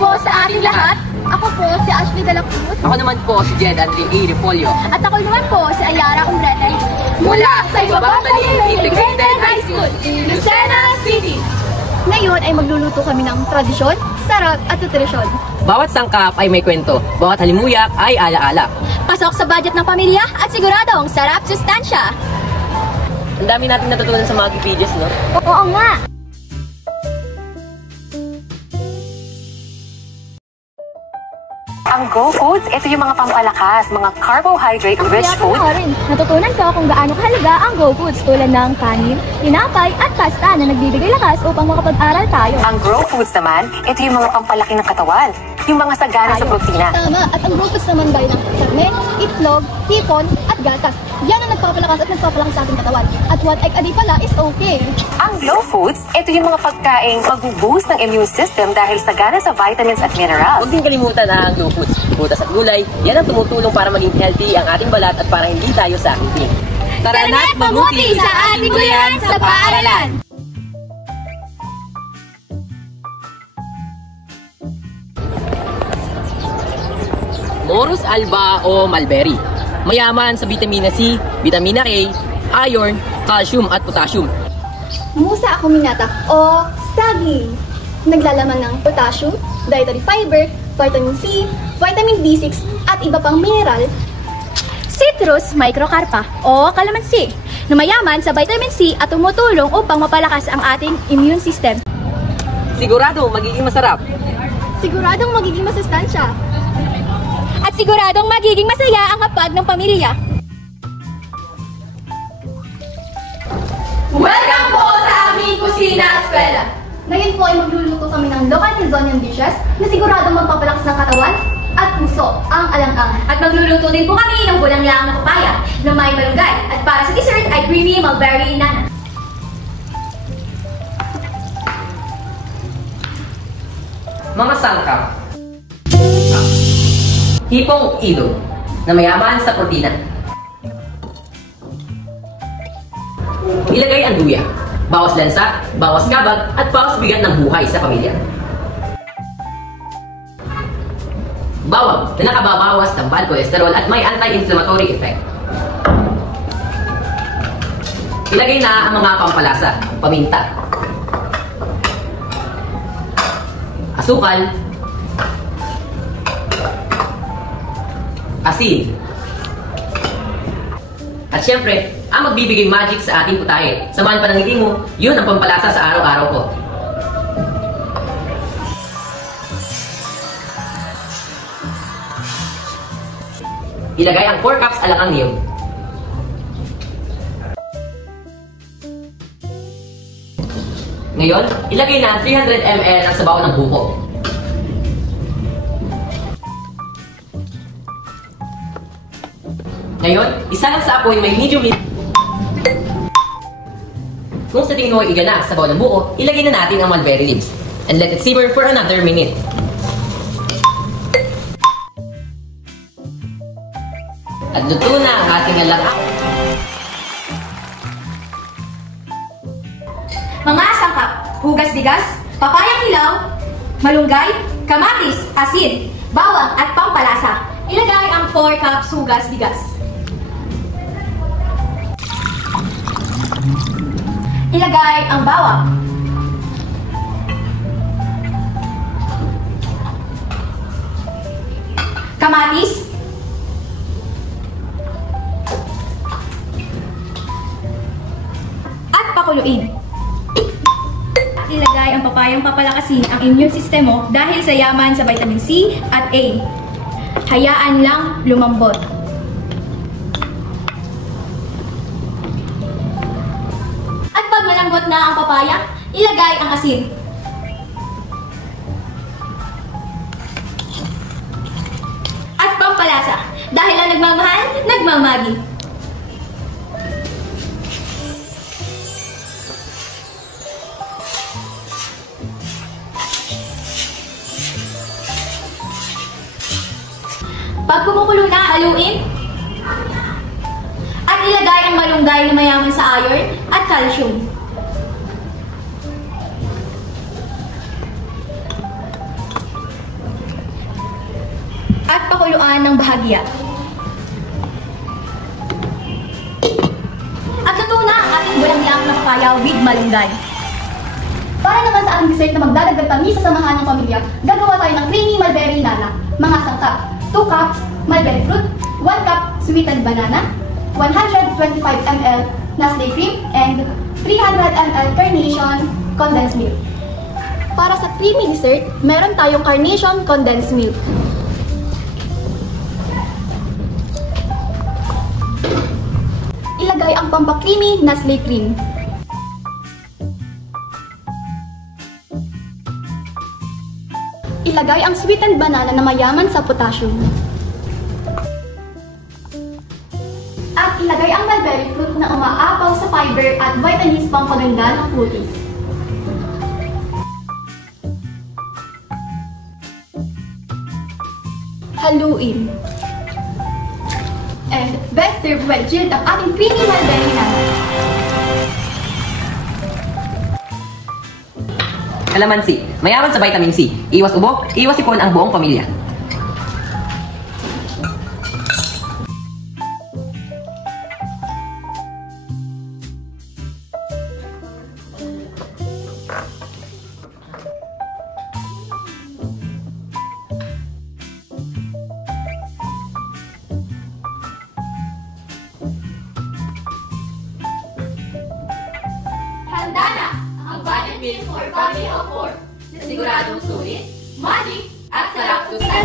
po sa ating lahat. Ako po si Ashley de la Cruz. Ako naman po si Jed Andre A. Repolio. At ako naman po si Ayara Umbrete. Mula sa Ibababali Integrated High School, Lucena City. Ngayon ay magluluto kami ng tradisyon, sarap at nutrisyon. Bawat sangkap ay may kwento, bawat halimuyak ay alaala. Pasok sa budget ng pamilya at siguradong sarap sustansya. Ang dami natin natutunan sa mga videos, no? Oo nga! Ang Go Foods, ito yung mga pampalakas, mga carbohydrate-rich food. Natutunan ko kung gaano kahalaga ang Go Foods tulad ng kanin, tinapay at pasta na nagbibigay lakas upang makapag-aral tayo. Ang Grow Foods naman, ito yung mga pampalaki ng katawan, yung mga sagana sa protina. Tama, at ang Grow Foods naman gaya ng karne, itlog, hipon at gatas. Yan ang nagpapalakas at nagpapalaki sa ating katawan. At one egg a day pala is okay. Ang Glow Foods, ito yung mga pagkaing mag-boost ng immune system dahil sagana sa vitamins at minerals. Huwag din kalimutan na ang Glow Foods, butas at gulay, yan ang tumutulong para maging healthy ang ating balat at para hindi tayo sakitin. Tara na't mabuti sa ating bayan sa paaralan! Morus alba o mulberry. Mayaman sa vitamina C, vitamina K, iron, calcium at potassium. Musa acuminata o saging. Naglalaman ng potassium, dietary fiber, vitamin C, vitamin B6 at iba pang mineral. Citrus microcarpa o kalamansi na mayaman sa vitamin C at tumutulong upang mapalakas ang ating immune system. Sigurado magiging masarap. Siguradong magiging masustansya. At siguradong magiging masaya ang hapag ng pamilya. Welcome po sa aming kusina eskwela! Ngayon po ay magluluto kami ng local Quezonian dishes na siguradong magpapalakas ng katawan at puso ang alang-ang. At magluluto din po kami ng bulang-lang na papaya na may malunggay. At para sa dessert ay creamy mulberry nana. Mga sangkap. Hipong ilog na mayaman sa protina. Ilagay ang luya, bawas lansa, bawas kabag, at bawas bigat ng buhay sa pamilya. Bawang na nakababawas ng bad cholesterol at may anti-inflammatory effect. Ilagay na ang mga pampalasa, paminta, asukal, asin. At syempre, ang magbibigay magic sa ating putahe. Samahan pa ng ngiti mo, yun ang pampalasa sa araw-araw ko. Ilagay ang 4 cups alang-ang niyog. Ngayon, ilagay na ang 300 ml ng sabaw ng buko. Ngayon, isa lang sa apoy may medium heat. Kung sa tingin mo ay igana sa sabaw ng buko, ilagay na natin ang mulberry leaves. And let it simmer for another minute. At luto na ang ating alang-ang. Mga sangkap, hugas bigas, papayang hilaw, malunggay, kamatis, asin, bawang at pampalasa. Ilagay ang 4 cups hugas bigas. Ilagay ang bawang. Kamatis. At pakuluin. Ilagay ang papayang papalakasin ang immune system mo dahil sa yaman sa vitamin C at A. Hayaan lang lumambot. At pag malambot na ang papaya, ilagay ang asin. At pampalasa, dahil ang nagmamahal, nagmamagi. Pag kumukulo na, haluin. At ilagay ang malunggay na mayaman sa iron at calcium. pakuluan ng bahagya. At luto na ang ating bulang-lang na papaya with malunggay. Para naman sa ating dessert na magdadagdag tamis sa samahan ng pamilya, gagawa tayo ng creamy mulberry nana. Mga sangkap, 2 cups mulberry fruit, 1 cup sweetened banana, 125 ml Nestle cream, and 300 ml carnation condensed milk. Para sa creamy dessert, meron tayong carnation condensed milk. Ilagay ang pampakreamy Nestle cream. Ilagay ang sweetened banana na mayaman sa potassium. At ilagay ang mulberry fruit na umaapaw sa fiber at vitamins pampaganda ng kutis. Haluin. And best served well chilled ang ating creamy mulberry nana. Kalamansi, mayaman sa vitamin C. Iwas ubo, iwas sipon ang buong pamilya. Handa na ang budget meal for family of 4 na siguradong sulit, magic, at sarap sulit.